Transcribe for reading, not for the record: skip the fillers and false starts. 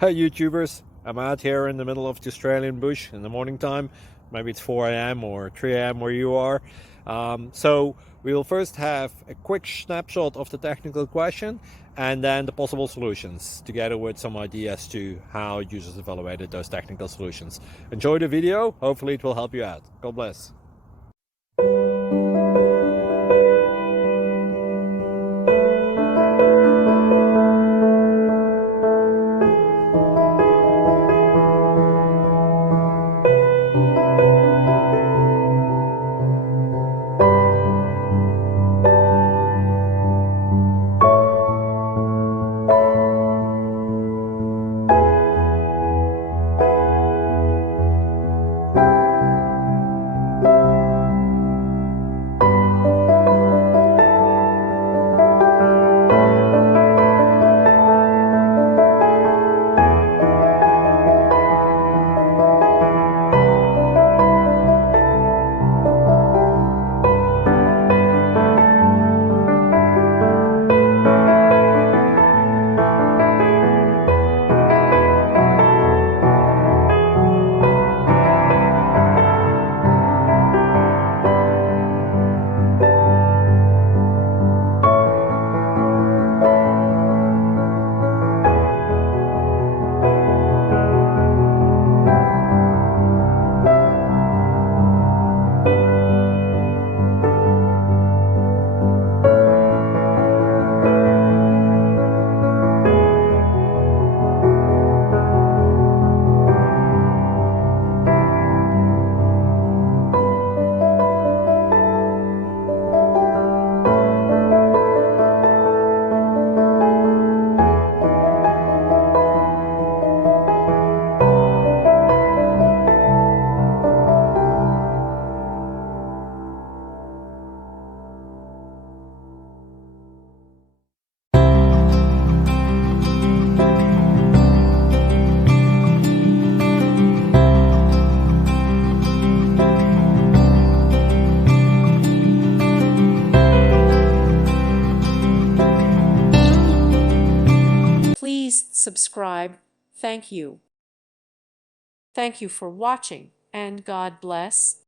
Hey YouTubers, I'm out here in the middle of the Australian bush in the morning time. Maybe it's 4 a.m. or 3 a.m. where you are. So we will first have a quick snapshot of the technical question and then the possible solutions, together with some ideas to how users evaluated those technical solutions. Enjoy the video, hopefully it will help you out. God bless. Please subscribe. Thank you. Thank you for watching, and God bless.